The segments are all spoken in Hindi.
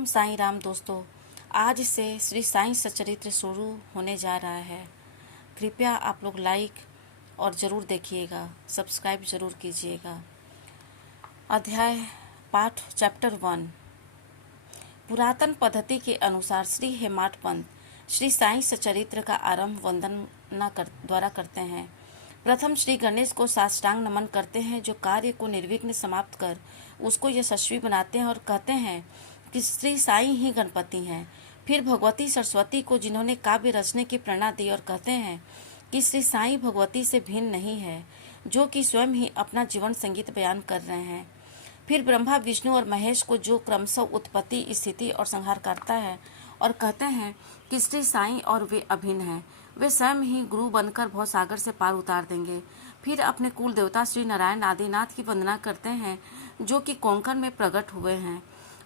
ओम साईं राम दोस्तों, आज से श्री साईं सच्चरित्र शुरू होने जा रहा है। कृपया आप लोग लाइक और ज़रूर देखिएगा, सब्सक्राइब ज़रूर कीजिएगा। अध्याय पाठ चैप्टर 1। पुरातन पद्धति के अनुसार श्री हेमाड पंत श्री साईं सच्चरित्र का आरंभ वंदना द्वारा करते हैं। प्रथम श्री गणेश को साष्टांग नमन करते हैं, जो कार्य को निर्विघ्न समाप्त कर उसको यशस्वी बनाते हैं, और कहते हैं कि श्री साईं ही गणपति हैं। फिर भगवती सरस्वती को, जिन्होंने काव्य रचने की प्रेरणा दी, और कहते हैं कि श्री साईं भगवती से भिन्न नहीं है, जो कि स्वयं ही अपना जीवन संगीत बयान कर रहे हैं। फिर ब्रह्मा, विष्णु और महेश को, जो क्रमशः उत्पत्ति, स्थिति और संहार करता है, और कहते हैं कि श्री साईं और वे अभिन्न हैं, वे स्वयं ही गुरु बनकर भवसागर से पार उतार देंगे। फिर अपने कुल देवता श्री नारायण आदिनाथ की वंदना करते हैं, जो कि कोंकण में प्रकट हुए हैं।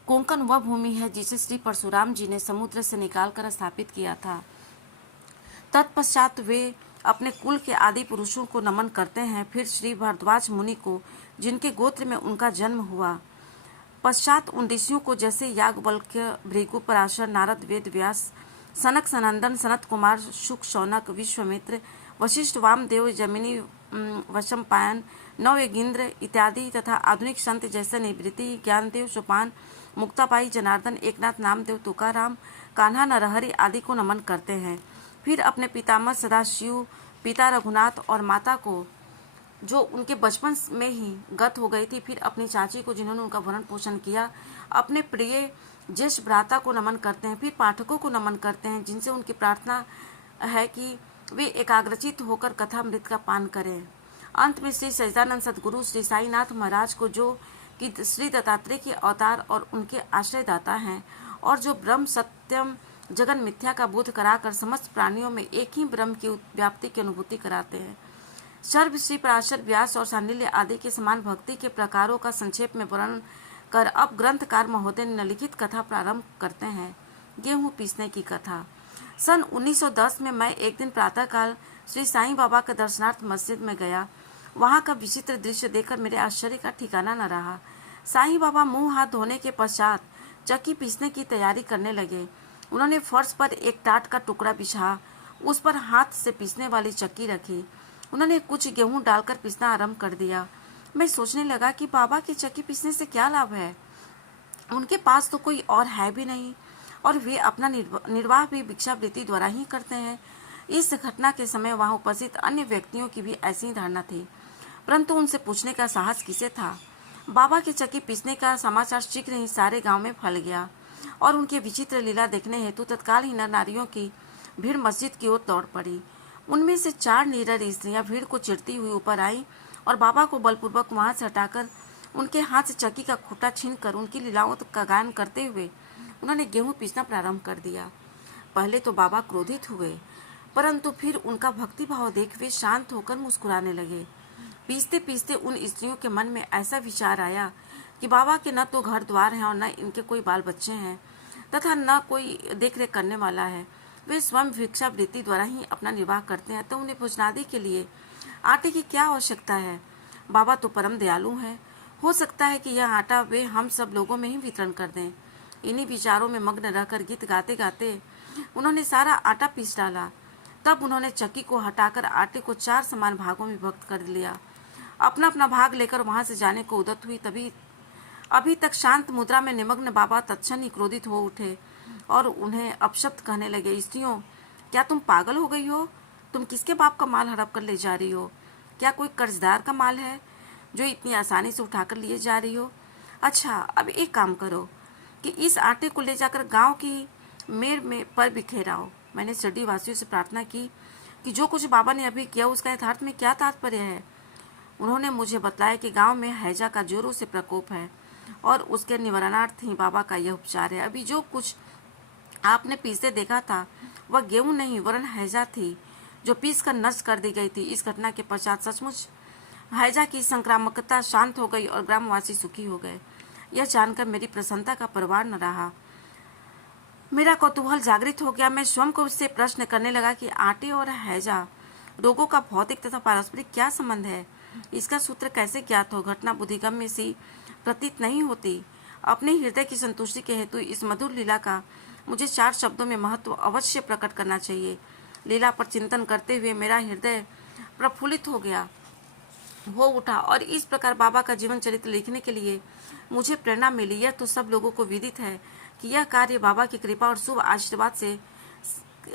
कोंकण वह भूमि है जिसे श्री परशुराम जी ने समुद्र से निकालकर स्थापित किया था। तत्पश्चात वे अपने कुल के आदि पुरुषों को नमन करते हैं। फिर श्री भारद्वाज मुनि को, जिनके गोत्र में उनका जन्म हुआ। पश्चात उन ऋषियों को, जैसे याज्ञवल्क्य, भृगु, पराशर, नारद, वेद व्यास, सनक, सनंदन, सनत कुमार, शुक, शौनक, विश्वामित्र, वशिष्ठ, वामदेव, जमिनी, वशंपायन, नवयोगींद्र इत्यादि तथा आधुनिक संत जैसे निवृत्ति, ज्ञानदेव, सोपान, मुक्ताबाई, जनार्दन, एकनाथ, नामदेव, तुकाराम, कान्हा, नरहरि आदि को नमन करते हैं। फिर अपने पितामह सदाशिव, पिता रघुनाथ और माता को, जो उनके बचपन में ही गत हो गई थी, फिर अपनी चाची को, जिन्होंने उनका भरण पोषण किया, अपने प्रिय ज्येष्ठ भ्राता को नमन करते हैं। फिर पाठकों को नमन करते हैं, जिनसे उनकी प्रार्थना है कि वे एकाग्रचित होकर कथामृत का पान करें। अंत में श्री सच्चिदानंद सद्गुरु श्री साईनाथ महाराज को, जो कि श्री दत्तात्रेय के अवतार और उनके आश्रयदाता हैं, और जो ब्रह्म सत्यम जगन मिथ्या का बोध कराकर समस्त प्राणियों में एक ही ब्रह्म की व्याप्ति की अनुभूति कराते हैं। सर्व श्री पराशर, व्यास और सांडिल्य आदि के समान भक्ति के प्रकारों का संक्षेप में वर्णन कर अब ग्रंथकार महोदय निम्नलिखित कथा प्रारंभ करते हैं। गेहूं पीसने की कथा। सन 1910 में मैं एक दिन प्रातःकाल श्री साईं बाबा के दर्शनार्थ मस्जिद में गया। वहां का विचित्र दृश्य देखकर मेरे आश्चर्य का ठिकाना न रहा। साईं बाबा मुंह हाथ धोने के पश्चात चक्की पीसने की तैयारी करने लगे। उन्होंने फर्श पर एक टाट का टुकड़ा बिछा, उस पर हाथ से पीसने वाली चक्की रखी। उन्होंने कुछ गेहूं डालकर पीसना आरंभ कर दिया। मैं सोचने लगा कि बाबा की चक्की पीसने से क्या लाभ है। उनके पास तो कोई और है भी नहीं, और वे अपना निर्वाह भी भिक्षावृत्ति द्वारा ही करते हैं। इस घटना के समय वहां उपस्थित अन्य व्यक्तियों की भी ऐसी ही धारणा थी, परंतु उनसे पूछने का साहस किसे था। बाबा की चक्की पीसने का समाचार शीघ्र ही सारे गांव में फैल गया, और उनके विचित्र लीला देखने हेतु तत्काल ही नर नारियों की भीड़ मस्जिद की ओर दौड़ पड़ी। उनमें से 4 निडर स्त्रियां भीड़ को चिरती हुई ऊपर आई, और बाबा को बलपूर्वक वहां से हटाकर उनके हाथ से चक्की का खूंटा छीनकर उनकी लीलाओं का गायन करते हुए उन्होंने गेहूं पीसना प्रारंभ कर दिया। पहले तो बाबा क्रोधित हुए, परंतु फिर उनका भक्तिभाव देख वे शांत होकर मुस्कुराने लगे। पीसते पीसते उन स्त्रियों के मन में ऐसा विचार आया कि बाबा के न तो घर द्वार हैं और न इनके कोई बाल बच्चे हैं, तथा न कोई देखरेख करने वाला है। वे स्वयं भिक्षावृत्ति द्वारा ही अपना निर्वाह करते हैं, तो उन्हें भोजनादि के लिए आटे की क्या आवश्यकता है। बाबा तो परम दयालु हैं, हो सकता है कि यह आटा वे हम सब लोगों में ही वितरण कर दें। इन्हीं विचारों में मग्न रहकर गीत गाते गाते उन्होंने सारा आटा पीस डाला। तब उन्होंने चक्की को हटाकर आटे को 4 समान भागों में विभक्त कर लिया। अपना अपना भाग लेकर वहां से जाने को उद्यत हुई, तभी अभी तक शांत मुद्रा में निमग्न बाबा तत्क्षण ही क्रोधित हो उठे और उन्हें अपशब्द कहने लगे। स्त्रियों, क्या तुम पागल हो गई हो? तुम किसके बाप का माल हड़प कर ले जा रही हो? क्या कोई कर्जदार का माल है जो इतनी आसानी से उठाकर लिए जा रही हो? अच्छा, अब एक काम करो कि इस आटे को ले जाकर गांव की मेड़ में पर बिखेराओ। मैंने सिरडी वासियों से प्रार्थना की कि जो कुछ बाबा ने अभी किया उसका यथार्थ में क्या तात्पर्य है। उन्होंने मुझे बताया कि गांव में हैजा का जोरों से प्रकोप है, और उसके निवारणार्थ ही बाबा का यह उपचार है। अभी जो कुछ आपने पीसते देखा था वह गेहूं नहीं वरन हैजा थी, जो पीस कर नष्ट कर दी गई थी। इस घटना के पश्चात सचमुच हैजा की संक्रामकता शांत हो गई और ग्रामवासी सुखी हो गए। यह जानकर मेरी प्रसन्नता का परवार न रहा। मेरा कौतूहल जागृत हो गया। मैं स्वयं को उससे प्रश्न करने लगा कि आटे और हैजा रोगों का भौतिक तथा पारस्परिक क्या संबंध है। इसका सूत्र कैसे ज्ञात हो? घटना बुद्धिगम्य सी प्रतीत नहीं होती। अपने हृदय की संतुष्टि के हेतु इस मधुर लीला का मुझे 4 शब्दों में महत्व अवश्य प्रकट करना चाहिए। लीला पर चिंतन करते हुए मेरा हृदय प्रफुल्लित हो उठा और इस प्रकार बाबा का जीवन चरित्र लिखने के लिए मुझे प्रेरणा मिली। यह तो सब लोगों को विदित है कि यह कार्य बाबा की कृपा और शुभ आशीर्वाद से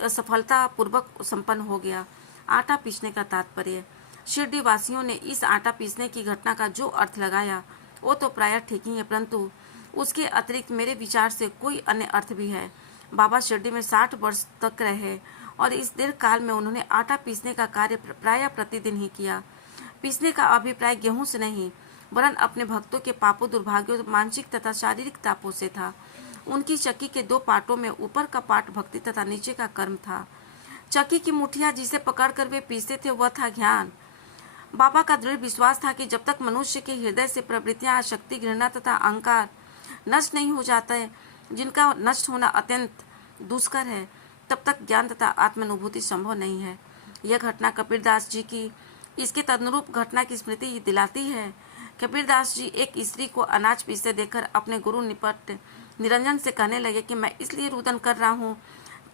सफलता पूर्वक संपन्न हो गया। आटा पीसने का तात्पर्य। शिरडी वासियों ने इस आटा पीसने की घटना का जो अर्थ लगाया वो तो प्रायः ठीक ही है, परंतु उसके अतिरिक्त मेरे विचार से कोई अन्य अर्थ भी है। बाबा शिरडी में 60 वर्ष तक रहे और इस दीर्घ काल में उन्होंने आटा पीसने का कार्य प्रायः प्रतिदिन ही किया। पीसने का अभिप्राय गेहूं से नहीं वरन अपने भक्तों के पापों, दुर्भाग्यों, मानसिक तथा शारीरिक तापों से था। उनकी चक्की के 2 पार्टों में ऊपर का पार्ट भक्ति तथा नीचे का कर्म था। चक्की की मुठिया जिसे पकड़कर वे पीसते थे वह था ज्ञान। बाबा का दृढ़ विश्वास था कि जब तक मनुष्य के हृदय से प्रवृत्तियां, शक्ति, घृणा तथा अहंकार नष्ट नहीं हो जाता है, जिनका नष्ट होना अत्यंत दुष्कर है, तब तक ज्ञान तथा आत्मानुभूति संभव नहीं है। यह घटना कबीरदास जी की इसके तदनुरूप घटना की स्मृति दिलाती है। कबीरदास जी एक स्त्री को अनाज पीसते देखकर अपने गुरु निपट निरंजन से कहने लगे कि मैं इसलिए रुदन कर रहा हूँ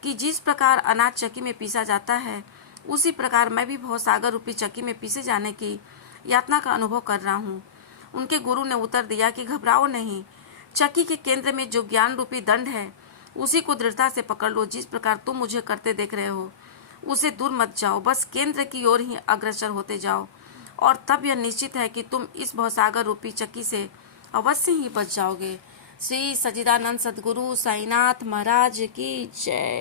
कि जिस प्रकार अनाज चक्की में पीसा जाता है उसी प्रकार मैं भी भवसागर रूपी चक्की में पीसे जाने की यातना का अनुभव कर रहा हूँ। उनके गुरु ने उत्तर दिया कि घबराओ नहीं, चक्की के केंद्र में जो ज्ञान रूपी दंड है उसी को दृढ़ता से पकड़ लो। जिस प्रकार तुम मुझे करते देख रहे हो उसे दूर मत जाओ, बस केंद्र की ओर ही अग्रसर होते जाओ और तब यह निश्चित है कि तुम इस भवसागर रूपी चक्की से अवश्य ही बच जाओगे। श्री सच्चिदानंद सद्गुरु साईनाथ महाराज की जय।